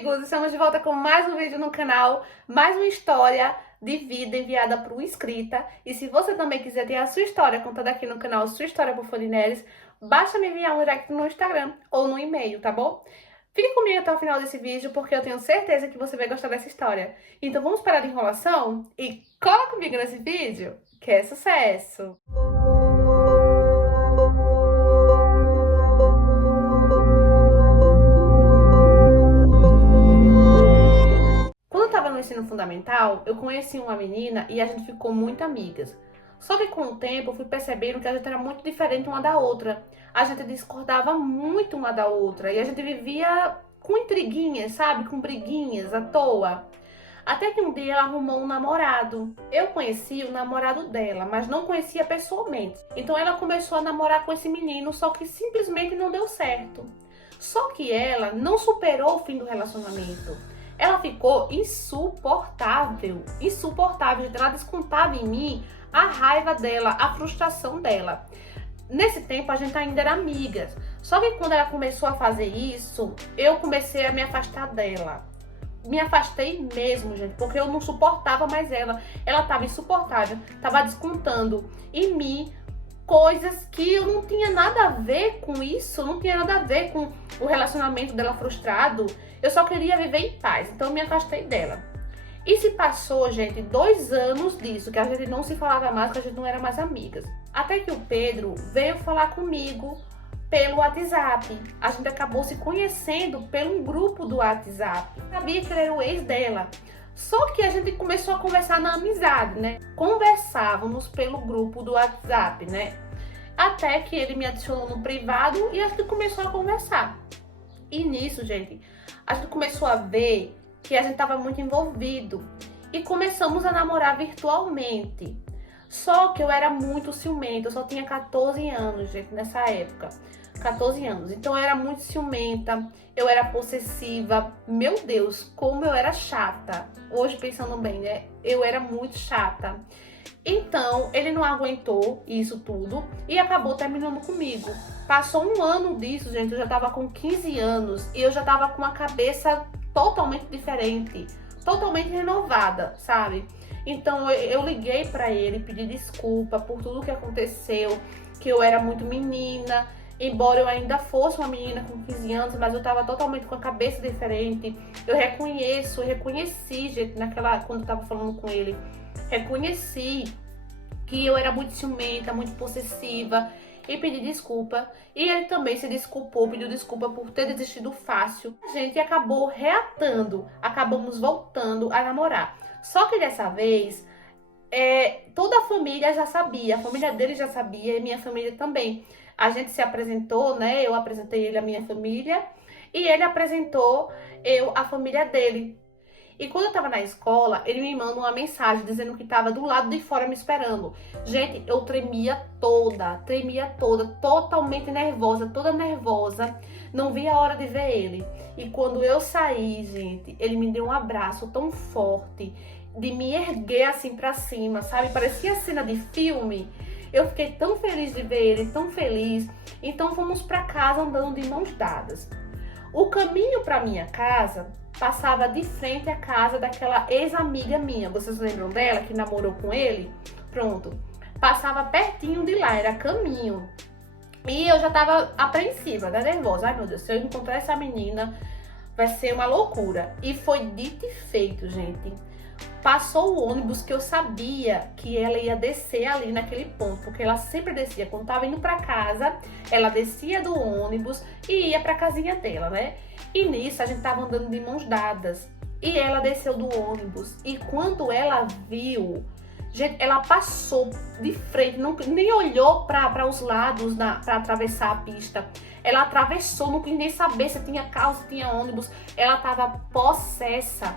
amigos! Estamos de volta com mais um vídeo no canal, mais uma história de vida enviada por uma inscrita. E se você também quiser ter a sua história contada aqui no canal, Sua História por Folineres, basta me enviar um direct no Instagram ou no e-mail, tá bom? Fique comigo até o final desse vídeo, porque eu tenho certeza que você vai gostar dessa história. Então vamos parar de enrolação e cola comigo nesse vídeo, que é sucesso! No ensino fundamental, eu conheci uma menina e a gente ficou muito amigas. Só que com o tempo eu fui percebendo que a gente era muito diferente uma da outra. A gente discordava muito uma da outra e a gente vivia com intriguinhas, sabe? Com briguinhas à toa. Até que um dia ela arrumou um namorado. Eu conheci o namorado dela, mas não conhecia pessoalmente. Então ela começou a namorar com esse menino, só que simplesmente não deu certo. Só que ela não superou o fim do relacionamento. Ela ficou insuportável, insuportável. Ela descontava em mim a raiva dela, a frustração dela. Nesse tempo a gente ainda era amigas. Só que quando ela começou a fazer isso, eu comecei a me afastar dela. Me afastei mesmo, gente, porque eu não suportava mais ela. Ela estava insuportável, estava descontando em mim coisas que eu não tinha nada a ver com isso, não tinha nada a ver com o relacionamento dela frustrado. Eu só queria viver em paz, então eu me afastei dela. E se passou, gente, 2 anos disso, que a gente não se falava mais, que a gente não era mais amigas. Até que o Pedro veio falar comigo pelo WhatsApp. A gente acabou se conhecendo pelo grupo do WhatsApp. Eu sabia que ele era o ex dela. Só que a gente começou a conversar na amizade, né? Conversávamos pelo grupo do WhatsApp, né? Até que ele me adicionou no privado e a gente começou a conversar. E nisso, gente, a gente começou a ver que a gente estava muito envolvido. E começamos a namorar virtualmente. Só que eu era muito ciumenta, eu só tinha 14 anos, gente, nessa época. 14 anos. Então eu era muito ciumenta, eu era possessiva. Meu Deus, como eu era chata. Hoje, pensando bem, né? Eu era muito chata. Então, ele não aguentou isso tudo e acabou terminando comigo. Passou um ano disso, gente, eu já tava com 15 anos e eu já tava com a cabeça totalmente diferente, totalmente renovada, sabe? Então, eu liguei pra ele, pedi desculpa por tudo que aconteceu, que eu era muito menina. Embora eu ainda fosse uma menina com 15 anos, mas eu tava totalmente com a cabeça diferente. Eu reconheci, gente, quando eu tava falando com ele, reconheci que eu era muito ciumenta, muito possessiva e pedi desculpa. E ele também se desculpou, pediu desculpa por ter desistido fácil. A gente acabou reatando, acabamos voltando a namorar. Só que dessa vez, toda a família já sabia, a família dele já sabia e minha família também. A gente se apresentou, né? Eu apresentei ele à minha família e ele apresentou eu à família dele. E quando eu tava na escola, ele me manda uma mensagem dizendo que tava do lado de fora me esperando. Gente, eu tremia toda, totalmente nervosa, toda nervosa. Não via a hora de ver ele. E quando eu saí, gente, ele me deu um abraço tão forte, de me erguer assim pra cima, sabe? Parecia cena de filme. Eu fiquei tão feliz de ver ele, tão feliz. Então fomos pra casa andando de mãos dadas. O caminho pra minha casa passava de frente à casa daquela ex-amiga minha. Vocês lembram dela que namorou com ele? Pronto. Passava pertinho de lá, era caminho. E eu já tava apreensiva, né? Nervosa. Ai, meu Deus, se eu encontrar essa menina, vai ser uma loucura. E foi dito e feito, gente. Passou o ônibus que eu sabia que ela ia descer ali naquele ponto, porque ela sempre descia. Quando tava indo pra casa, ela descia do ônibus e ia pra casinha dela, né? E nisso a gente tava andando de mãos dadas. E ela desceu do ônibus. E quando ela viu, gente, ela passou de frente, nem olhou para os lados para atravessar a pista. Ela atravessou, não quis nem saber se tinha carro, se tinha ônibus. Ela tava possessa.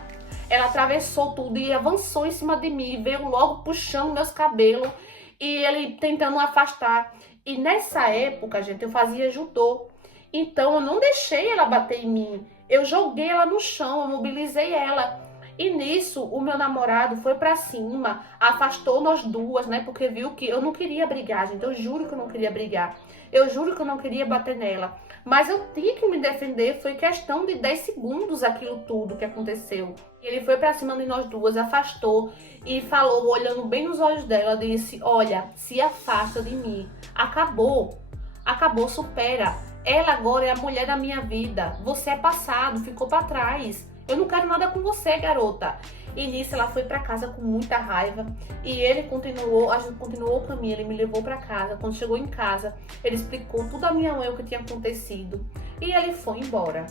Ela atravessou tudo e avançou em cima de mim, veio logo puxando meus cabelos e ele tentando afastar. E nessa época, gente, eu fazia judô. Então eu não deixei ela bater em mim. Eu joguei ela no chão, eu mobilizei ela. E nisso, o meu namorado foi pra cima, afastou nós duas, né? Porque viu que eu não queria brigar, gente. Eu juro que eu não queria brigar. Eu juro que eu não queria bater nela. Mas eu tinha que me defender. Foi questão de 10 segundos aquilo tudo que aconteceu. Ele foi pra cima de nós duas, afastou e falou, olhando bem nos olhos dela, disse: olha, se afasta de mim. Acabou. Acabou, supera. Ela agora é a mulher da minha vida. Você é passado, ficou pra trás. Eu não quero nada com você, garota. E nisso ela foi pra casa com muita raiva. E ele continuou, a gente continuou o caminho, ele me levou pra casa. Quando chegou em casa, ele explicou tudo a minha mãe o que tinha acontecido. E ele foi embora.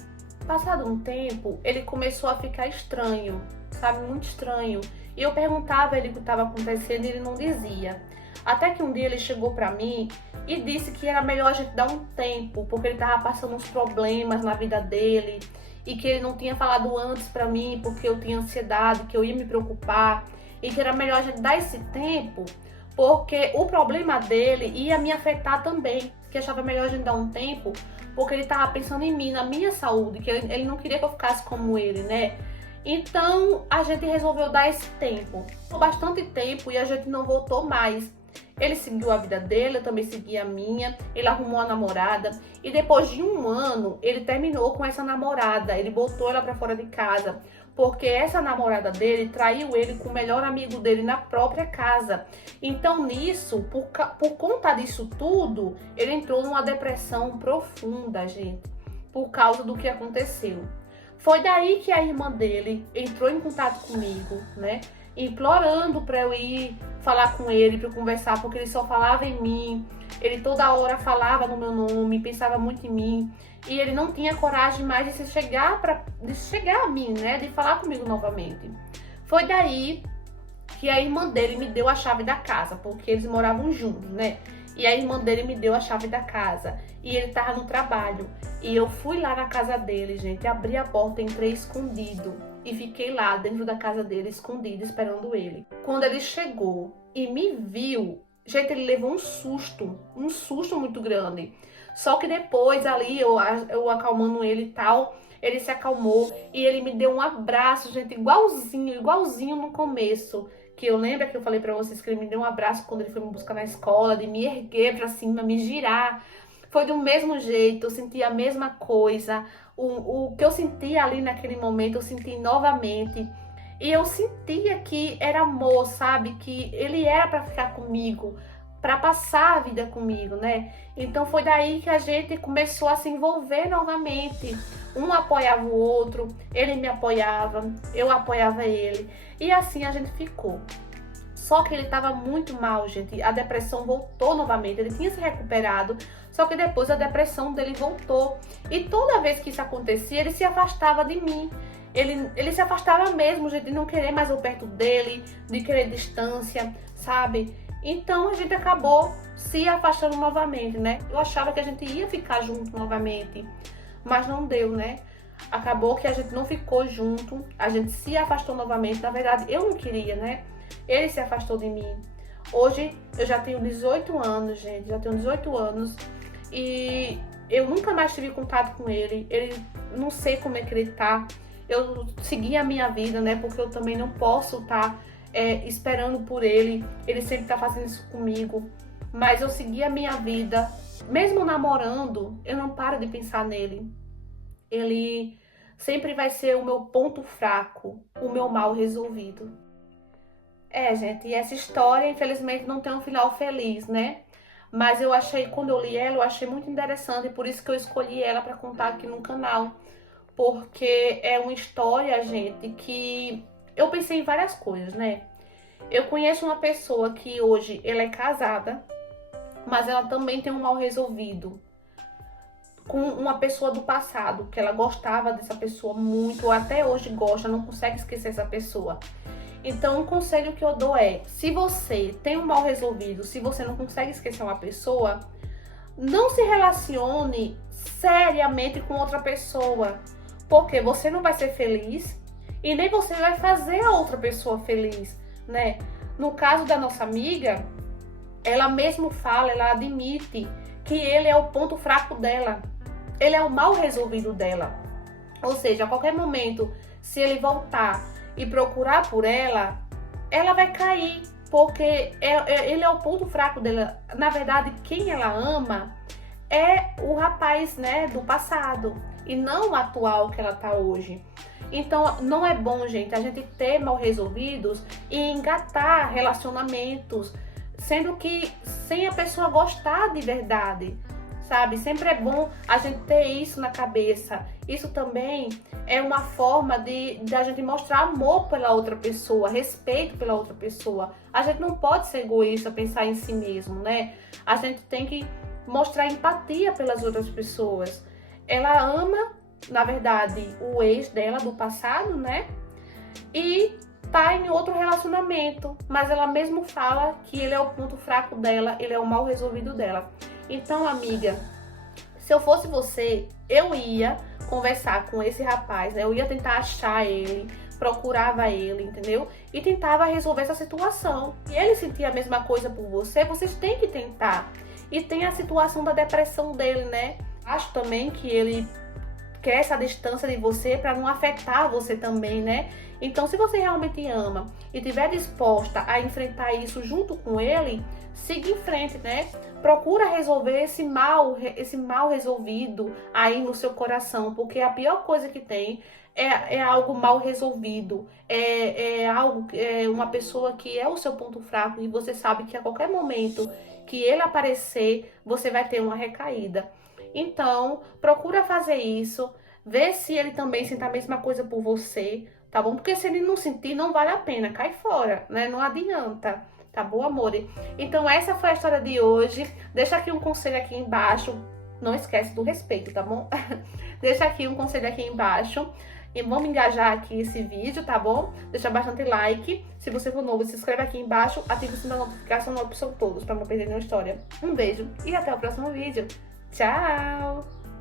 Passado um tempo, ele começou a ficar estranho, sabe? Muito estranho. E eu perguntava a ele o que estava acontecendo e ele não dizia. Até que um dia ele chegou pra mim e disse que era melhor a gente dar um tempo, porque ele tava passando uns problemas na vida dele e que ele não tinha falado antes pra mim porque eu tinha ansiedade, que eu ia me preocupar e que era melhor a gente dar esse tempo porque o problema dele ia me afetar também, que achava melhor a gente dar um tempo porque ele tava pensando em mim, na minha saúde, que ele não queria que eu ficasse como ele, né? Então a gente resolveu dar esse tempo. Foi bastante tempo e a gente não voltou mais. Ele seguiu a vida dele, eu também segui a minha. Ele arrumou a namorada e depois de um ano ele terminou com essa namorada. Ele botou ela pra fora de casa porque essa namorada dele traiu ele com o melhor amigo dele na própria casa. Então nisso, por conta disso tudo, ele entrou numa depressão profunda, gente, por causa do que aconteceu. Foi daí que a irmã dele entrou em contato comigo, né? Implorando para eu ir falar com ele, para eu conversar, porque ele só falava em mim. Ele toda hora falava no meu nome, pensava muito em mim. E ele não tinha coragem mais de chegar a mim, né? De falar comigo novamente. Foi daí que a irmã dele me deu a chave da casa, porque eles moravam juntos, né? E a irmã dele me deu a chave da casa. E ele tava no trabalho. E eu fui lá na casa dele, gente. Abri a porta, entrei escondido. E fiquei lá dentro da casa dele, escondido, esperando ele. Quando ele chegou e me viu, gente, ele levou um susto muito grande. Só que depois ali, eu acalmando ele e tal, ele se acalmou e ele me deu um abraço, gente, igualzinho no começo. Que eu lembro que eu falei pra vocês que ele me deu um abraço quando ele foi me buscar na escola, de me erguer pra cima, me girar. Foi do mesmo jeito, eu senti a mesma coisa. O que eu sentia ali naquele momento, eu senti novamente. E eu sentia que era amor, sabe? Que ele era pra ficar comigo, pra passar a vida comigo, né? Então foi daí que a gente começou a se envolver novamente. Um apoiava o outro, ele me apoiava, eu apoiava ele. E assim a gente ficou. Só que ele estava muito mal, gente. A depressão voltou novamente. Ele tinha se recuperado, só que depois a depressão dele voltou. E toda vez que isso acontecia, ele se afastava de mim. Ele se afastava mesmo, gente, de não querer mais eu perto dele, de querer distância, sabe? Então a gente acabou se afastando novamente, né? Eu achava que a gente ia ficar junto novamente, mas não deu, né? Acabou que a gente não ficou junto, a gente se afastou novamente. Na verdade, eu não queria, né? Ele se afastou de mim. Hoje eu já tenho 18 anos, gente, já tenho 18 anos e eu nunca mais tive contato com ele. Ele, não sei como é que ele tá. Eu segui a minha vida, né? Porque eu também não posso estar esperando por ele. Ele sempre tá fazendo isso comigo. Mas eu segui a minha vida. Mesmo namorando, eu não paro de pensar nele. Ele sempre vai ser o meu ponto fraco, o meu mal resolvido. Gente, e essa história, infelizmente, não tem um final feliz, né? Mas eu achei, quando eu li ela, eu achei muito interessante, por isso que eu escolhi ela para contar aqui no canal. Porque é uma história, gente, que eu pensei em várias coisas, né? Eu conheço uma pessoa que hoje ela é casada, mas ela também tem um mal resolvido com uma pessoa do passado, que ela gostava dessa pessoa muito, ou até hoje gosta, não consegue esquecer essa pessoa. Então, um conselho que eu dou é, se você tem um mal resolvido, se você não consegue esquecer uma pessoa, não se relacione seriamente com outra pessoa, porque você não vai ser feliz e nem você vai fazer a outra pessoa feliz, né? No caso da nossa amiga, ela mesmo fala, ela admite que ele é o ponto fraco dela, ele é o mal resolvido dela. Ou seja, a qualquer momento, se ele voltar e procurar por ela, ela vai cair, porque ele é o ponto fraco dela. Na verdade, quem ela ama é o rapaz, né, do passado, e não o atual que ela tá hoje. Então, não é bom, gente, a gente ter mal resolvidos e engatar relacionamentos, sendo que sem a pessoa gostar de verdade, sabe? Sempre é bom a gente ter isso na cabeça. Isso também é uma forma de a gente mostrar amor pela outra pessoa, respeito pela outra pessoa. A gente não pode ser egoísta, pensar em si mesmo, né? A gente tem que mostrar empatia pelas outras pessoas. Ela ama, na verdade, o ex dela do passado, né? E tá em outro relacionamento, mas ela mesmo fala que ele é o ponto fraco dela, ele é o mal resolvido dela. Então, amiga, se eu fosse você, eu ia conversar com esse rapaz, né? Eu ia tentar achar ele, procurava ele, entendeu? E tentava resolver essa situação. E ele sentia a mesma coisa por você, vocês têm que tentar. E tem a situação da depressão dele, né? Acho também que ele quer essa distância de você para não afetar você também, né? Então, se você realmente ama e estiver disposta a enfrentar isso junto com ele, siga em frente, né? Procura resolver esse mal resolvido aí no seu coração, porque a pior coisa que tem é algo mal resolvido, é uma pessoa que é o seu ponto fraco e você sabe que a qualquer momento que ele aparecer, você vai ter uma recaída. Então, procura fazer isso, vê se ele também sente a mesma coisa por você, tá bom? Porque se ele não sentir, não vale a pena, cai fora, né? Não adianta, tá bom, amor? Então, essa foi a história de hoje. Deixa aqui um conselho aqui embaixo, não esquece do respeito, tá bom? Deixa aqui um conselho aqui embaixo. E vamos engajar aqui esse vídeo, tá bom? Deixa bastante like. Se você for novo, se inscreve aqui embaixo, ativa o sininho da notificação, para não perder nenhuma história. Um beijo e até o próximo vídeo. Tchau!